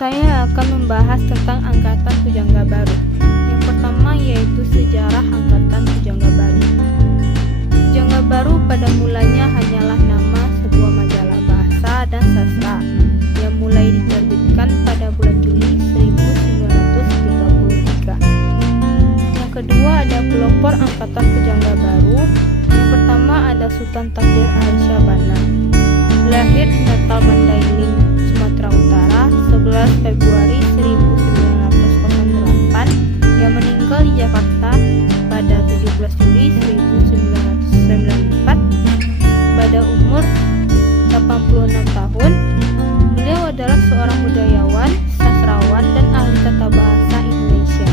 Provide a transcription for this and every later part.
Saya akan membahas tentang Angkatan Pujangga Baru. Yang pertama yaitu sejarah Angkatan Pujangga Baru. Pujangga Baru pada mulanya hanyalah nama sebuah majalah bahasa dan sastra yang mulai diterbitkan pada bulan Juli 1933. Yang kedua ada pelopor Angkatan Pujangga Baru. Yang pertama ada Sultan Takdir Aisyah Bana. Lahir di Natal Mandailing, Sumatera Utara 11 Februari 1908 yang meninggal di Jakarta pada 17 Juli 1994 pada umur 86 tahun. Beliau adalah seorang budayawan, sastrawan, dan ahli tata bahasa Indonesia.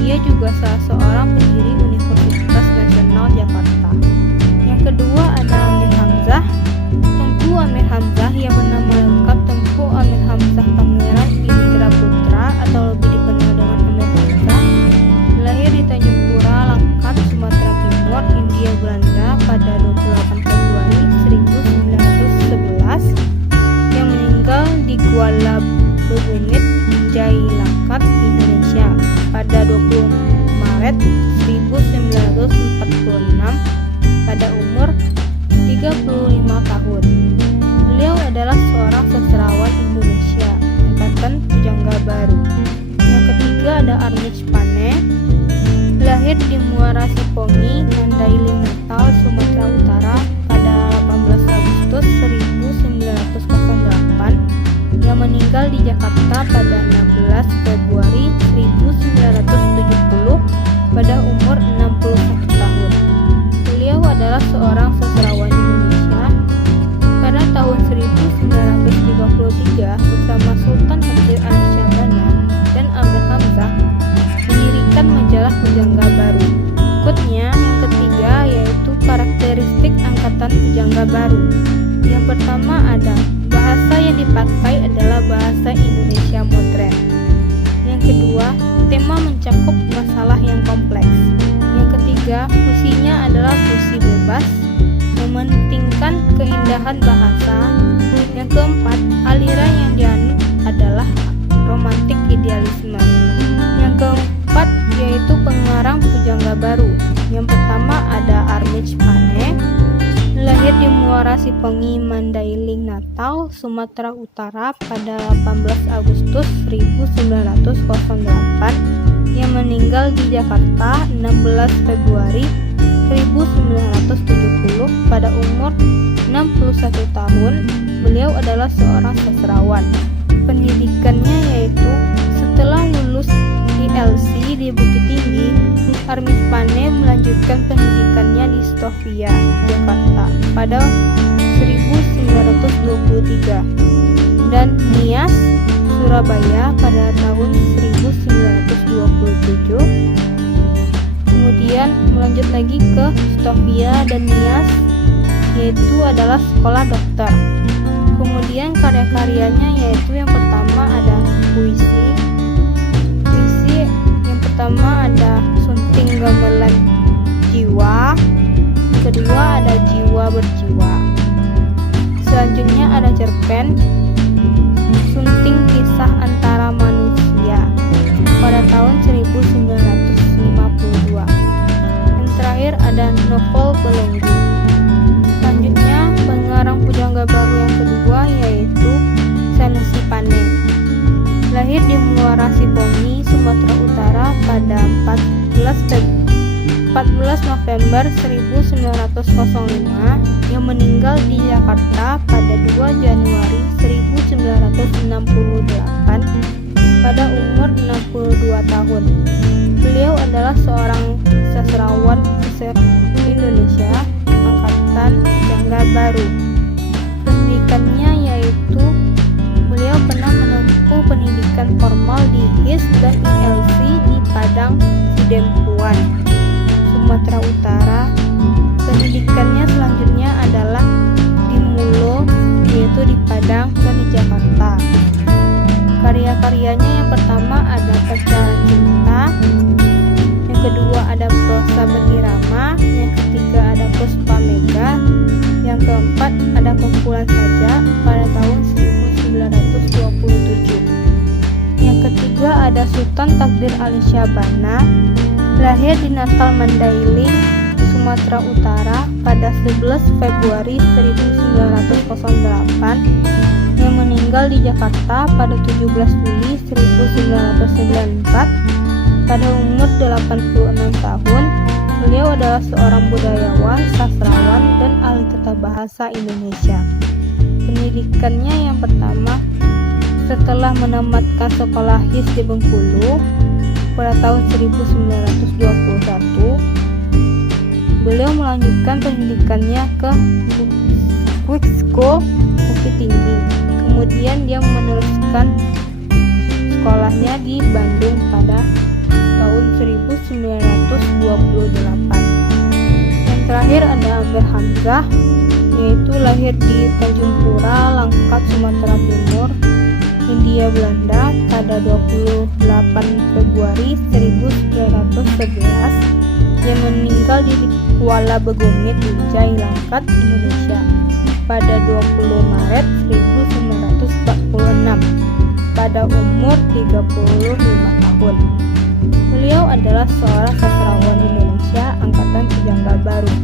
Ia juga salah seorang pendiri Universitas Nasional Jakarta. Yang kedua ada Amir Hamzah. Tengku Amir Hamzah yang bernama lengkap Tengku Amir Hamzah Pangeran Indra Putra atau lebih dikenal dengan Amir Hamzah, lahir di Tanjung Pura, Langkat, Sumatera Timur, Hindia Belanda pada 28 Februari 1911 yang meninggal di Kuala Bebungit, Binjai, Langkat, Indonesia pada 20 Maret 1946 pada umur 35 tahun. Beliau adalah seorang sastrawan Indonesia, Angkatan Pujangga Baru. Yang ketiga ada Armij Pane. Lahir di Muara Sipongi, Mandailing, Natal, Sumatera Utara pada 18 Agustus 1908 yang meninggal di Jakarta pada 16 Februari 1970 pada umur 61 tahun. Beliau adalah seorang sastrawan Indonesia. Pada tahun 1933 bersama Sultan Takdir Aisyah Bana dan Amir Hamzah mendirikan majalah Pujangga Baru. Berikutnya yang ketiga yaitu karakteristik Angkatan Pujangga Baru. Yang pertama ada bahasa yang dipakai adalah bahasa Indonesia modern. Yang kedua, tema mencakup masalah yang kompleks. Yang ketiga, fusinya adalah fusi bebas, mementingkan keindahan bahasa. Yang keempat, aliran yang dianut adalah romantik idealisme. Yang keempat yaitu pengarang Pujangga Baru. Yang pertama ada Armij Pane. Lahir di Muara Sipongi, Mandailing, Natal, Sumatera Utara pada 18 Agustus 1908 yang meninggal di Jakarta 16 Februari 1970 pada umur 61 tahun. Beliau adalah seorang sastrawan. Pendidikannya yaitu setelah lulus ILC di Bukit Tinggi, Armij Pane melanjutkan pendidikannya di Stovia, Jakarta pada 1923 dan NIAS, Surabaya pada tahun 1927. Kemudian melanjut lagi ke Stovia dan NIAS, yaitu adalah sekolah dokter. Kemudian karya-karyanya yaitu yang pertama ada puisi. Yang pertama ada Sunting Gamelan Jiwa. Yang kedua ada Jiwa Berjiwa. Selanjutnya ada cerpen Sunting Kisah Antara Manusia pada tahun 1952. Yang terakhir ada novel Belenggu. Selanjutnya pengarang Pujangga Baru yang kedua yaitu Sanusi Pane. Lahir di Muara Sipongi, Sumatera Utara pada 14 November 1905 yang meninggal di Jakarta pada 2 Januari 1968 pada umur 62 tahun. Beliau adalah seorang sastrawan Indonesia, Angkatan Pujangga Baru. Pendidikannya yaitu beliau pernah menempuh pendidikan formal di HIS dan ILC di Padang Sidempuan, Sumatera Utara. Pendidikannya selanjutnya adalah di Mulo, yaitu di Padang dan di Jakarta. Karya-karyanya yang pertama ada Pacaran Cinta, yang kedua ada Prosa Berirama, yang ketiga ada Puspa Mega, yang keempat ada Kumpulan Saja pada tahun 1927. Sultan Takdir Ali Syahbana lahir di Natal Mandailing, Sumatera Utara pada 11 Februari 1908 yang meninggal di Jakarta pada 17 Juli 1994 pada umur 86 tahun. Beliau adalah seorang budayawan, sastrawan, dan ahli tata bahasa Indonesia. Pendidikannya yang pertama, setelah menamatkan sekolah HIS di Bengkulu pada tahun 1921, beliau melanjutkan pendidikannya ke Quick School Bukit Tinggi. Kemudian dia meneruskan sekolahnya di Bandung pada tahun 1928. Yang terakhir ada Amir Hamzah, yaitu lahir di Tanjung Pura, Langkat, Sumatera Timur, Hindia Belanda pada 28 Februari 1911 yang meninggal di Kuala Begumit, Binjai, Langkat, Indonesia pada 20 Maret 1946 pada umur 35 tahun. Beliau adalah seorang sastrawan Indonesia angkatan Pujangga Baru.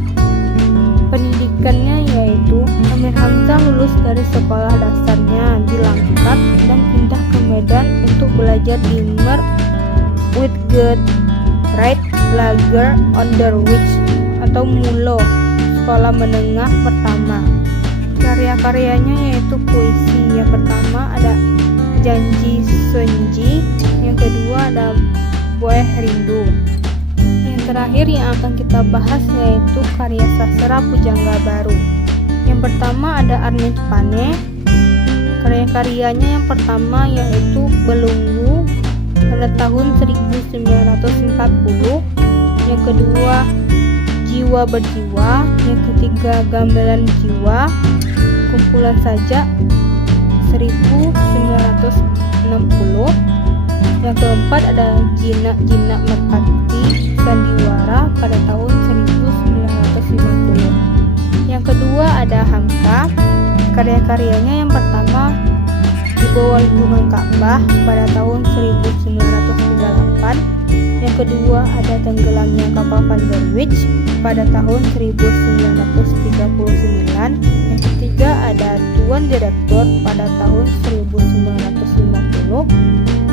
Pendidikannya yaitu Amir Hamzah lulus dari sekolah dasarnya di Langkat dan pindah ke Medan untuk belajar di Mer Witget Right Lager Onderwijs atau MULO, sekolah menengah pertama. Karya-karyanya yaitu puisi. Yang pertama ada Janji Sunji, yang kedua ada Buah Rindu. Yang terakhir yang akan kita bahas yaitu karya sastra Pujangga Baru. Yang pertama ada Arnet Pane. Karya-karyanya yang pertama yaitu Belunggu pada tahun 1940. Yang kedua Jiwa Berjiwa. Yang ketiga Gamelan Jiwa, kumpulan sajak 1960. Yang keempat ada Jinak-Jinak Merpati Sandiwara pada tahun 1950. Yang kedua ada Hamka. Karya-karyanya yang pertama Di Bawah Lindungan Ka'bah pada tahun 1938. Yang kedua ada Tenggelamnya Kapal Van der Wijk pada tahun 1939. Yang ketiga ada Tuan Direktur pada tahun 1950.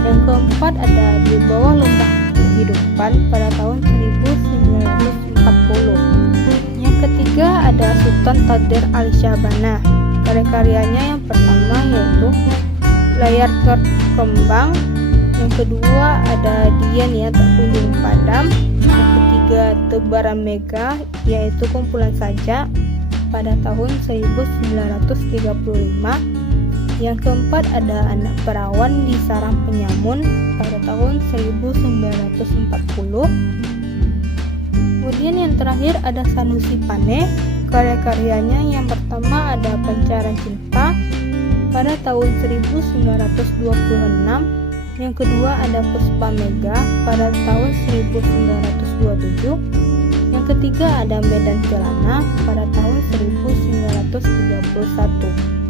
Yang keempat ada Di Bawah Lembah Kehidupan pada tahun 1940. Yang ketiga ada Sultan Takdir Ali Syahbana. Karya-karyanya yang pertama yaitu Layar Kembang. Yang kedua ada Dian Ya Tak Kunjung Padam. Yang ketiga Tebaran Mega, yaitu kumpulan sajak pada tahun 1935. Yang keempat ada Anak Perawan di Sarang Penyamun pada tahun 1940. Kemudian yang terakhir ada Sanusi Pane. Karya-karyanya yang pertama ada Pancaran Cinta pada tahun 1926. Yang kedua ada Puspa Mega pada tahun 1927. Yang ketiga ada Medan Celana pada tahun 1931.